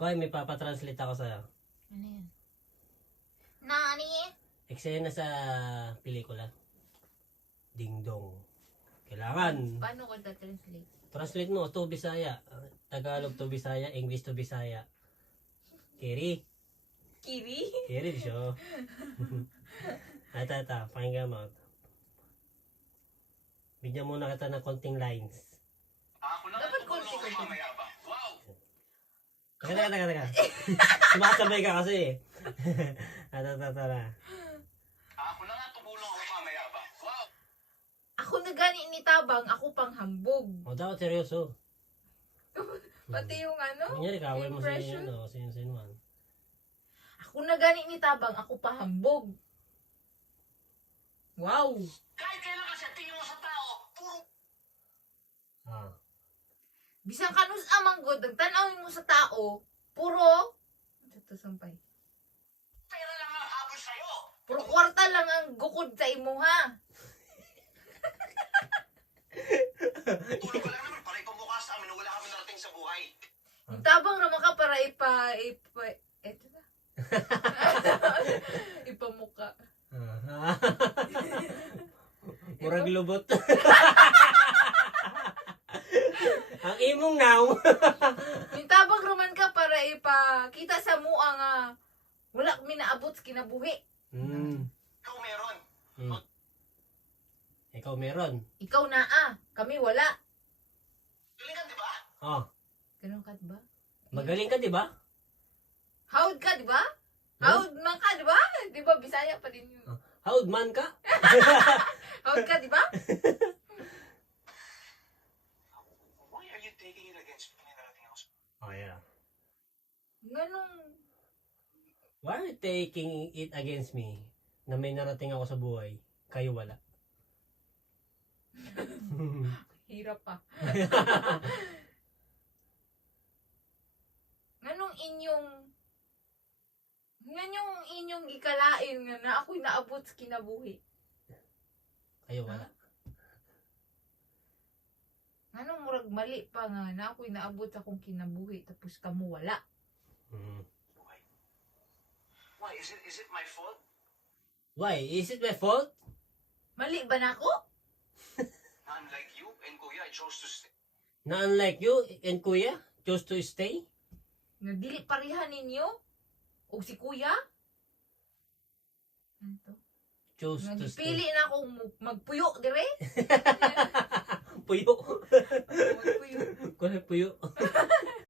Koy, may papatranslate ako sa'yo. Ano yan? Nani? Eksena sa pelikula. Ding dong. Kailangan. Paano ko translate? Translate mo to Bisaya. Tagalog to Bisaya, English to Bisaya. Kiri. Kiri? Kiri di siya. Ata, pakinggan mo. Bigyan muna kita ng konting lines. Dapat konti ko. Teka. Sumasabay ka kasi. Ata na. Ako na nga tumulong ako mamaya ba? Wow! Ako na gani ni Tabang, ako pang hambog. O dapat seryoso. Pati yung ano? Kunyari, kawal mo sa impression. inyo, sino-sinuan. Ako na gani ni Tabang, ako pa hambog. Wow! Kahit kailan kasi tingin mo sa tao, puro Ah. Bisang kanus amang god, nagtanawin mo sa tao, puro, ito sampay. pera lang ang habol sa'yo. Puro kwarta lang ang gukod sa imo ha. Tulog ka lang naman, paray pa mukha sa amin na wala kami narating sa buhay. Yung Tabang rama ka para eto na. Ipamuka. Murag lubot. Ang imong now. Yung Tabang raman ka para ipakita sa mua nga wala kami naabot sa kinabuhi. Ikaw meron. Ikaw meron. Ikaw na kami wala. Galing ka, di ba? Oh, Ganun ka diba? magaling ka, di ba? Howd ka diba? Howd man ka diba? Diba Bisaya pa din yun. Howd man ka? Howd ka diba? Why are you taking it against me? May narating ako sa... Oh, yeah. Ganun. Why are you taking it against me na may narating ako sa buhay? Kayo wala. Hirap pa. Nganong inyong ikalain nga na ako'y naabot sa kinabuhi. Kayo wala. Nganong murag mali pa nga na ako'y naabot sa akong kinabuhi tapos kamo wala. buhay. Why? Is it my fault? Why? Is it my fault? Mali ba na ako? Na unlike you and Kuya, I chose to stay. Na unlike you and Kuya, chose to stay? Nga dili pareha ninyo? O si Kuya? Ano to? Chose Nga to gipili stay. na akong magpuyo dire? Puyo. Magpuyo. Kuya puyo.